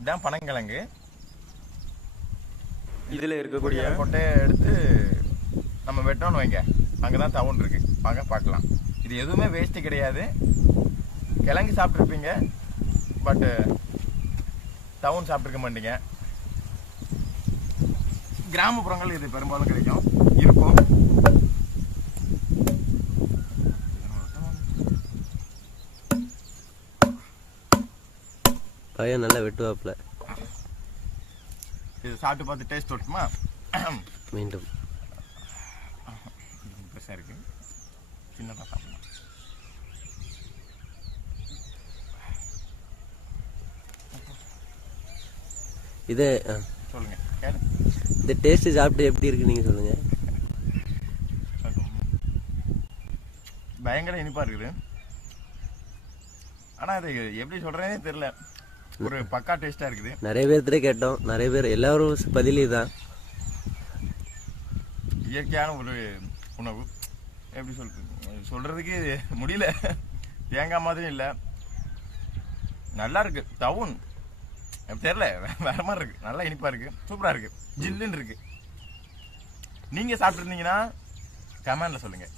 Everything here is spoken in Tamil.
இதான் பனங்கிழங்கு. இதில் இருக்கக்கூடிய கொட்டையை எடுத்து நம்ம வெட்டோன்னு வைங்க, அங்கே தான் தவுன் இருக்கு, வாங்க பார்க்கலாம். இது எதுவுமே வேஸ்ட்டு கிடையாது. கிழங்கு சாப்பிட்ருப்பீங்க, பட்டு டவுன் சாப்பிட்ருக்க மாட்டீங்க. கிராமப்புறங்கள் இது பெரும்பாலும் கிடைக்கும், இருக்கும். பையன் நல்லா வெட்டுவாப்புல. இது சாப்பிட்டு பார்த்து டேஸ்ட் வரட்டுமா? மீண்டும் பெருசாக இருக்கு, சின்னதாக சாப்பிடலாம். இது சொல்லுங்க. இந்த டேஸ்ட் சாப்பிட்டு எப்படி இருக்கு நீங்க சொல்லுங்க. பயங்கர இனிப்பா இருக்குது. ஆனா அது எப்படி சொல்றேனே தெரியல, ஒரு பக்கா டேஸ்டா இருக்குது. நிறைய பேர்கிட்ட கேட்டோம், நிறைய பேர் எல்லாரும் பதில் இதுதான். இயற்கையான ஒரு உணவு, எப்படி சொல்றதுக்கு முடியல. தேங்காய் மாதிரி இல்லை, நல்லா இருக்கு. டவுன் தெரியல, வேற மாதிரி இருக்கு, நல்லா இனிப்பா இருக்கு, சூப்பரா இருக்கு, ஜில்லுன்னு இருக்கு. நீங்க சாப்பிட்டு இருந்தீங்கன்னா கமெண்ட்ல சொல்லுங்க.